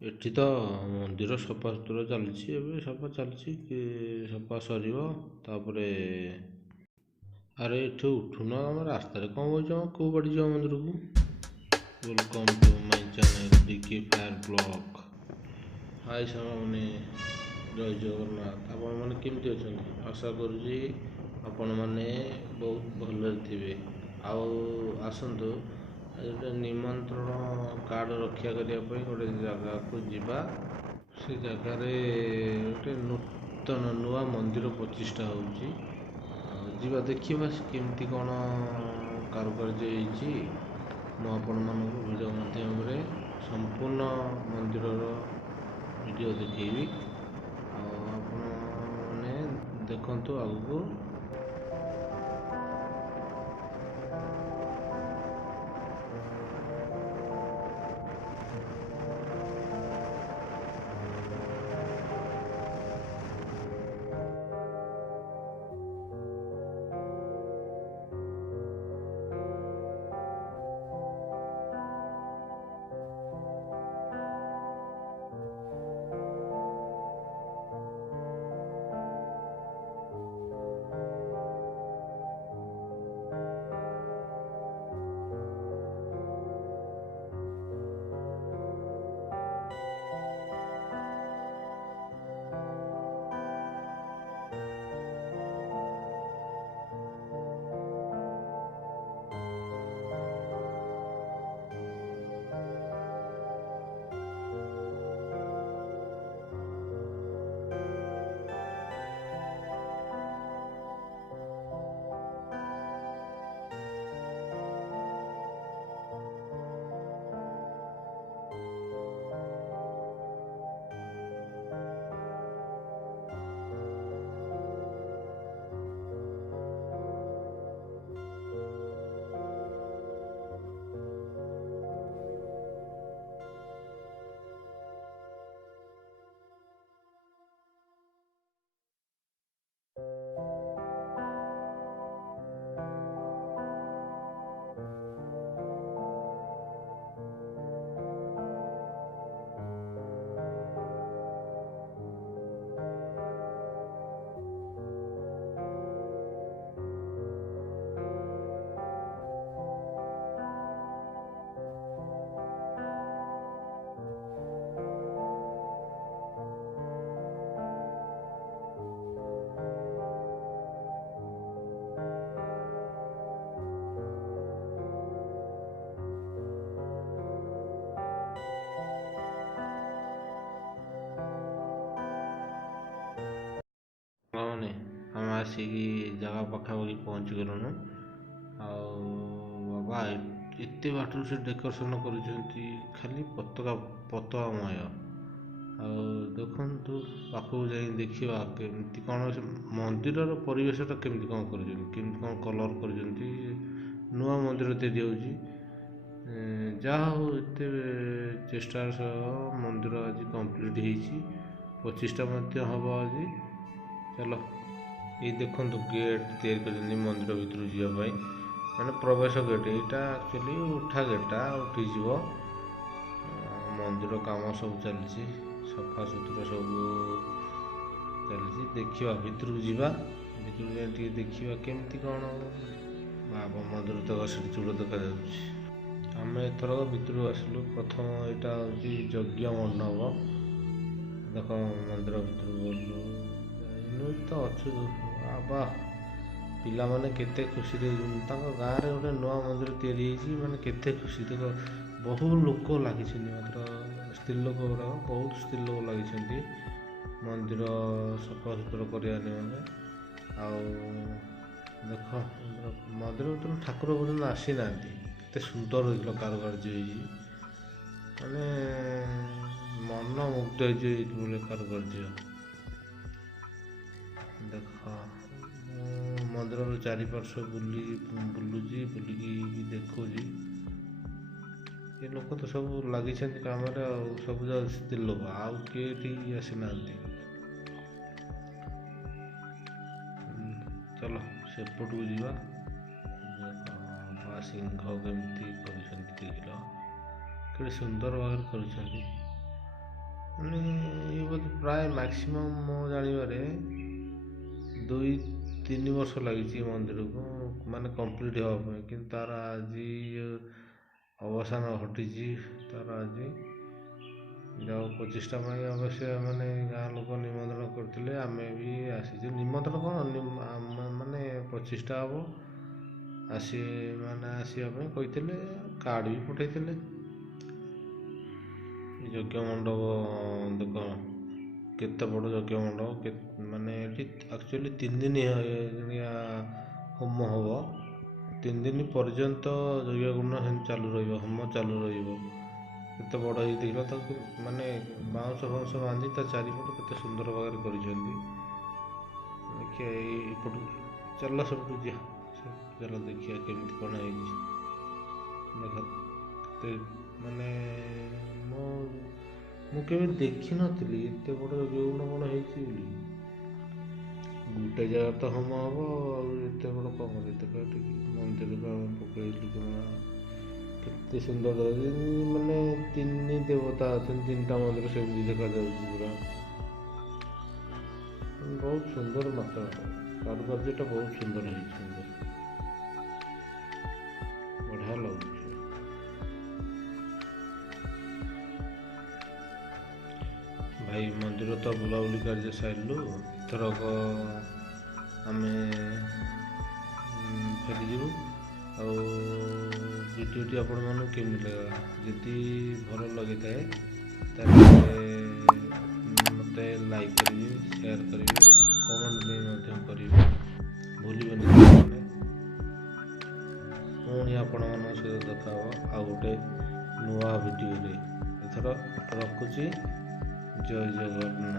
ଏଠି ତ ମନ୍ଦିର ସଫାସୁତୁରା ଚାଲିଛି, ଏବେ ସଫା ଚାଲିଛି କି ସଫା ସରିବ ତାପରେ। ଆରେ ଏଠି ଉଠୁନ, ଆମ ରାସ୍ତାରେ କ'ଣ ବଇଛ? କେଉଁ ବାଟେ ଯିବ ମନ୍ଦିରକୁ? Welcome to my channel DK fire blog. Hi ସାଙ୍ଗମାନେ, ଜୟ ଜଗନ୍ନାଥ। ଆପଣମାନେ କେମିତି ଅଛନ୍ତି? ଆଶା କରୁଛି ଆପଣମାନେ ବହୁତ ଭଲରେ ଥିବେ। ଆଉ ଆସନ୍ତୁ, ଆଜି ଗୋଟେ ନିମନ୍ତ୍ରଣ କାର୍ଡ଼ ରକ୍ଷା କରିବା ପାଇଁ ଗୋଟେ ଜାଗାକୁ ଯିବା। ସେ ଜାଗାରେ ଗୋଟେ ନୂତନ ନୂଆ ମନ୍ଦିର ପ୍ରତିଷ୍ଠା ହେଉଛି। ଆଉ ଯିବା ଦେଖିବା କେମିତି କ'ଣ କାରୁକାର୍ଯ୍ୟ ହେଇଛି। ମୁଁ ଆପଣମାନଙ୍କୁ ଭିଡ଼ିଓ ମାଧ୍ୟମରେ ସମ୍ପୂର୍ଣ୍ଣ ମନ୍ଦିରର ଭିଡ଼ିଓ ଦେଖେଇବି। ଆଉ ଆପଣମାନେ ଦେଖନ୍ତୁ ଆଗକୁ। ମାନେ ଆମେ ଆସିକି ଜାଗା ପାଖାପାଖି ପହଞ୍ଚିଗଲୁଣୁ। ଆଉ ବାବା, ଏତେ ବାଟରୁ ସେ ଡେକୋରେସନ୍ କରିଛନ୍ତି, ଖାଲି ପତାକାମୟ। ଆଉ ଦେଖନ୍ତୁ, ପାଖକୁ ଯାଇ ଦେଖିବା କେମିତି କ'ଣ ସେ ମନ୍ଦିରର ପରିବେଶଟା କେମିତି କ'ଣ କରିଛନ୍ତି, କେମିତି କ'ଣ କଲର୍ କରିଛନ୍ତି। ନୂଆ ମନ୍ଦିର ତିଆରି ହେଉଛି। ଯାହା ହଉ, ଏତେ ଚେଷ୍ଟାର ସହ ମନ୍ଦିର ଆଜି କମ୍ପ୍ଲିଟ୍ ହେଇଛି। ପ୍ରତିଷ୍ଠା ମଧ୍ୟ ହେବ ଆଜି। ଚାଲ, ଏଇ ଦେଖନ୍ତୁ ଗେଟ୍ ତିଆରି କରିଛନ୍ତି ମନ୍ଦିର ଭିତରକୁ ଯିବା ପାଇଁ, ମାନେ ପ୍ରବେଶ ଗେଟ୍। ଏଇଟା ଆକ୍ଚୁଆଲି ଉଠା ଗେଟ୍ଟା ଉଠିଯିବ। ମନ୍ଦିର କାମ ସବୁ ଚାଲିଛି, ସଫାସୁତୁରା ସବୁ ଚାଲିଛି। ଦେଖିବା, ଭିତରକୁ ଯିବା। ଭିତରକୁ ଯାଇ ଟିକେ ଦେଖିବା କେମିତି କ'ଣ। ବାବା, ମନ୍ଦିର ତ ସେଠି ଚୂଡ଼ ଦେଖାଯାଉଛି। ଆମେ ଏଥର ଭିତରକୁ ଆସିଲୁ। ପ୍ରଥମ ଏଇଟା ହେଉଛି ଯଜ୍ଞ ମଣ୍ଡପ। ଦେଖ, ମନ୍ଦିର ଭିତରକୁ ଗଲୁ, ଯାଇନୁ ତ ଅଛୁ। ବାବା, ପିଲାମାନେ କେତେ ଖୁସିରେ, ତାଙ୍କ ଗାଁରେ ଗୋଟେ ନୂଆ ମନ୍ଦିର ତିଆରି ହେଇଛି, ମାନେ କେତେ ଖୁସି। ଦେଖ, ବହୁ ଲୋକ ଲାଗିଛନ୍ତି, ମାତ୍ର ସ୍ତ୍ରୀ ଲୋକ ଗୁଡ଼ାକ, ବହୁତ ସ୍ତ୍ରୀ ଲୋକ ଲାଗିଛନ୍ତି ମନ୍ଦିର ସଫାସୁତୁରା କରିବା ନିମନ୍ତେ। ଆଉ ଦେଖ, ମନ୍ଦିର ଭିତରୁ ଠାକୁର ପର୍ଯ୍ୟନ୍ତ ଆସିନାହାନ୍ତି, ଏତେ ସୁନ୍ଦର ହେଇଥିଲା କାରୁକାର୍ଯ୍ୟ ହେଇଛି, ମାନେ ମନମୁଗ୍ଧ ହେଇଯିବ ଏଇଭଳି କାରୁକାର୍ଯ୍ୟ। ଦେଖ, ମୁଁ ମନ୍ଦିରର ଚାରିପାର୍ଶ୍ୱ ବୁଲୁଛି, ବୁଲିକି ଦେଖୁଛି। ଏ ଲୋକ ତ ସବୁ ଲାଗିଛନ୍ତି କାମରେ, ଆଉ ସବୁ ଯାକ ସ୍ତ୍ରୀ ଲୋକ, ଆଉ କିଏ ଏଠିକି ଆସିନାହାନ୍ତି। ଚାଲ ସେପଟକୁ ଯିବା। ସିଂହ କେମିତି କରିଛନ୍ତି ଦେଖିଲ, କେତେ ସୁନ୍ଦର ଭାବରେ କରିଛନ୍ତି। ମାନେ ଇଏ ବୋଧେ ପ୍ରାୟ ମ୍ୟାକ୍ସିମମ୍ ମୋ ଜାଣିବାରେ 2-3 ବର୍ଷ ଲାଗିଛି ଏ ମନ୍ଦିରକୁ ମାନେ କମ୍ପ୍ଲିଟ୍ ହେବା ପାଇଁ, କିନ୍ତୁ ତାର ଆଜି ଅବସାନ ଘଟିଛି। ତାର ଆଜି ଯାଉ ପ୍ରତିଷ୍ଠା ପାଇଁ ଅବଶ୍ୟ ମାନେ ଗାଁ ଲୋକ ନିମନ୍ତ୍ରଣ କରିଥିଲେ, ଆମେ ବି ଆସିଛୁ। ନିମନ୍ତ୍ରଣ କ'ଣ ମାନେ ପ୍ରତିଷ୍ଠା ହେବ ମାନେ ଆସିବା ପାଇଁ କହିଥିଲେ, କାର୍ଡ଼ ବି ପଠାଇଥିଲେ। ଯଜ୍ଞ ମଣ୍ଡପ ଦେଖ କେତେ ବଡ଼ ଯଜ୍ଞ ମଣ୍ଡପ, ମାନେ ଏଠି ଆକ୍ଚୁଆଲି 3 ଦିନ ହୋମ ହେବ। 3 ଦିନ ପର୍ଯ୍ୟନ୍ତ ଯଜ୍ଞକୁଣ୍ଡ ସେମିତି ଚାଲୁ ରହିବ, ହୋମ ଚାଲୁ ରହିବ। କେତେ ବଡ଼ ହେଇ ଦେଖିଲ ତାକୁ, ମାନେ ବାଉଁଶ ଫାଉଁଶ ବାନ୍ଧି ତା ଚାରିପଟ କେତେ ସୁନ୍ଦର ଭାବରେ କରିଛନ୍ତି। ଦେଖିବା ଏଇପଟୁ ଚାଲ, ସେପଟୁ ଯିବା, ଚାଲ ଦେଖିବା କେମିତି କ'ଣ ହେଇଛି। ଦେଖ କେତେ ମାନେ ମୁଁ କେବେ ଦେଖିନଥିଲି ଏତେ ବଡ଼ ଯଜ୍ଞକୁଣ୍ଡ କ'ଣ ହେଇଛି ବୋଲି। ଗୋଟେ ଜାଗା ତ ହୋମ ହବ ଆଉ ଏତେ ବଡ଼ କ'ଣ କରିବେ। ଦେଖ ଏଠି ମନ୍ଦିରକୁ ଆମେ ପକେଇଲୁ କେତେ ସୁନ୍ଦର ମାନେ 3 ଦେବତା ଅଛନ୍ତି, 3ଟା ମନ୍ଦିର ସେମିତି ଦେଖାଯାଉଛି ପୁରା। ବହୁତ ସୁନ୍ଦର ମାତ୍ର କାରୁକାର୍ଯ୍ୟଟା ବହୁତ ସୁନ୍ଦର ହେଇଛି, ବଢ଼ିଆ ଲାଗୁଛି। ଭାଇ ମନ୍ଦିର ତ ବୁଲାବୁଲି କାର୍ଯ୍ୟ ସାରିଲୁ, ଏଥରକ ଆମେ ଫେରିଯିବୁ। ଆଉ ଭିଡ଼ିଓଟି ଆପଣମାନଙ୍କୁ କେମିତି ଲାଗିଲା, ଯଦି ଭଲ ଲାଗିଥାଏ ତାହେଲେ ମୋତେ ଲାଇକ୍ କରିବେ, ସେୟାର କରିବେ, କମେଣ୍ଟ ବି ମଧ୍ୟ କରିବେ, ଭୁଲିବେନି। ପୁଣି ଆପଣମାନଙ୍କ ସହିତ ଦେଖା ହେବ ଆଉ ଗୋଟେ ନୂଆ ଭିଡ଼ିଓରେ। ଏଥର ରଖୁଛି। ଜୟ ଜଗନ୍ନାଥ।